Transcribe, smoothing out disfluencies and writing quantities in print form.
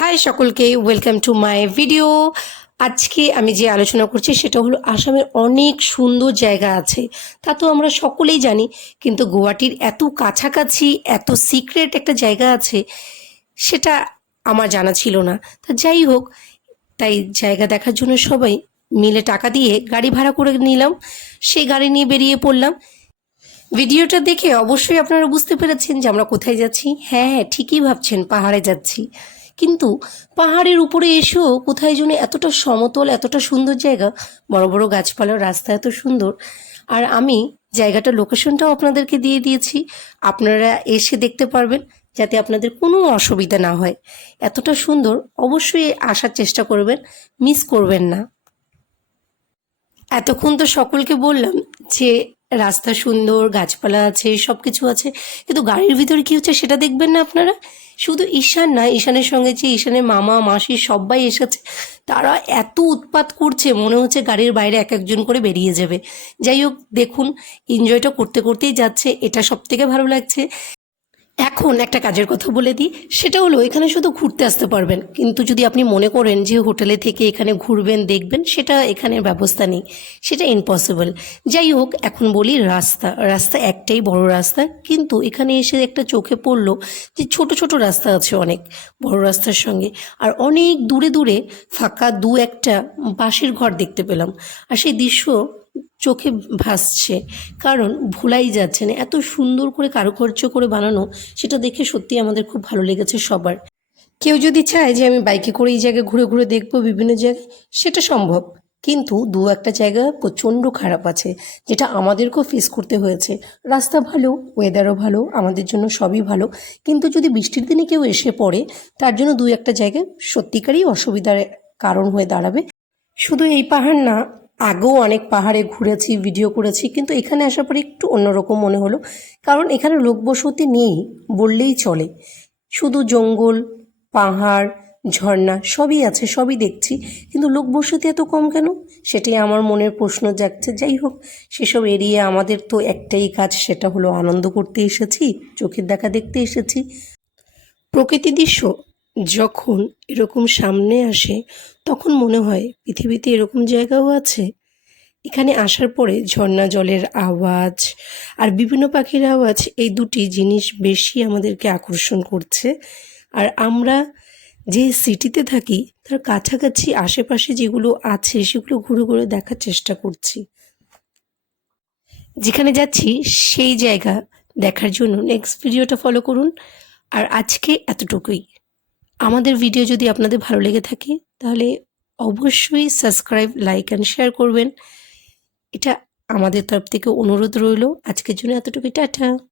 High সকলকে, welcome to my video. আজকে আমি যে আলোচনা করছি সেটা হলো আসামের অনেক সুন্দর জায়গা আছে, তা তো আমরা সকলেই জানি। কিন্তু গুয়াহাটির এত কাছাকাছি এত সিক্রেট একটা জায়গা আছে, সেটা আমার জানা ছিল না। তা যাই হোক, তাই জায়গা দেখার জন্য সবাই মিলে টাকা দিয়ে গাড়ি ভাড়া করে নিলাম। সেই গাড়ি নিয়ে বেরিয়ে পড়লাম। ভিডিওটা দেখে অবশ্যই আপনারা বুঝতে পেরেছেন যে আমরা কোথায় যাচ্ছি। হ্যাঁ হ্যাঁ, ঠিকই ভাবছেন, পাহাড়ে যাচ্ছি। কিন্তু পাহাড়ের উপরে এসেও কোথায় যেন এতটা সমতল, এতটা সুন্দর জায়গা, বড় বড় গাছপালার রাস্তা এত সুন্দর। আর আমি জায়গাটার লোকেশনটাও আপনাদেরকে দিয়ে দিয়েছি, আপনারা এসে দেখতে পারবেন, যাতে আপনাদের কোনো অসুবিধা না হয়। এতটা সুন্দর, অবশ্যই আসার চেষ্টা করবেন, মিস করবেন না। এতক্ষণ তো সকলকে বললাম যে রাস্তা সুন্দর, গাছপালা আছে, সব কিছু আছে, কিন্তু গাড়ির ভিতরে কী হচ্ছে সেটা দেখবেন না আপনারা। শুধু ঈশান না, ঈশানের সঙ্গে যে ঈশানের মামা মাসি সবাই এসেছে, তারা এত উৎপাত করছে, মনে হচ্ছে গাড়ির বাইরে এক একজন করে বেরিয়ে যাবে। যাই হোক, দেখুন, এনজয়টা করতে করতেই যাচ্ছে, এটা সব থেকে ভালো লাগছে। এখন একটা কাজের কথা বলে দিই, সেটা হলো এখানে শুধু ঘুরতে আসতে পারবেন, কিন্তু যদি আপনি মনে করেন যে হোটেলে থেকে এখানে ঘুরবেন দেখবেন, সেটা এখানে ব্যবস্থা নেই, সেটা ইম্পসিবল। যাই হোক, এখন বলি রাস্তা। রাস্তা একটাই বড় রাস্তা, কিন্তু এখানে এসে একটা চোখে পড়লো যে ছোট ছোট রাস্তা আছে অনেক, বড় রাস্তার সঙ্গে। আর অনেক দূরে দূরে ফাঁকা দু একটা বাঁশের ঘর দেখতে পেলাম। আর সেই দৃশ্য চোখে ভাসছে, কারণ ভোলাই যাচ্ছে না, এত সুন্দর করে কারুকার্য করে বানানো। সেটা দেখে সত্যি আমাদের খুব ভালো লেগেছে সবার। কেউ যদি চায় যে আমি বাইকে করে এই জায়গায় ঘুরে ঘুরে দেখবো বিভিন্ন জায়গায়, সেটা সম্ভব। কিন্তু দু একটা জায়গা প্রচণ্ড খারাপ আছে, যেটা আমাদেরকেও ফেস করতে হয়েছে। রাস্তা ভালো, ওয়েদারও ভালো, আমাদের জন্য সবই ভালো, কিন্তু যদি বৃষ্টির দিনে কেউ এসে পড়ে, তার জন্য দু একটা জায়গায় সত্যিকারই অসুবিধার কারণ হয়ে দাঁড়াবে। শুধু এই পাহাড় না, আগেও অনেক পাহাড়ে ঘুরেছি, ভিডিও করেছি, কিন্তু এখানে আসার পরে একটু অন্যরকম মনে হলো। কারণ এখানে লোকবসতি নেই বললেই চলে, শুধু জঙ্গল, পাহাড়, ঝর্ণা সবই আছে, সবই দেখছি, কিন্তু লোকবসতি এত কম কেন, সেটাই আমার মনের প্রশ্ন জাগছে। যাই হোক, সেসব এড়িয়ে আমাদের তো একটাই কাজ, সেটা হলো আনন্দ করতে এসেছি, চোখের দেখা দেখতে এসেছি। প্রকৃতি দৃশ্য যখন এরকম সামনে আসে, তখন মনে হয় পৃথিবীতে এরকম জায়গাও আছে। এখানে আসার পরে ঝর্ণা জলের আওয়াজ আর বিভিন্ন পাখির আওয়াজ, এই দুটি জিনিস বেশি আমাদেরকে আকর্ষণ করছে। আর আমরা যে সিটিতে থাকি, তার কাছাকাছি আশেপাশে যেগুলো আছে সেগুলো ঘুরে ঘুরে দেখার চেষ্টা করছি। যেখানে যাচ্ছি সেই জায়গা দেখার জন্য নেক্সট ভিডিওটা ফলো করুন। আর আজকে এতটুকুই। আমাদের ভিডিও যদি আপনাদের ভালো লেগে থাকে, তাহলে অবশ্যই সাবস্ক্রাইব, লাইক অ্যান্ড শেয়ার করবেন। এটা আমাদের তরফ থেকে অনুরোধ রইল। আজকের জন্য এতটুকুই, টাটা।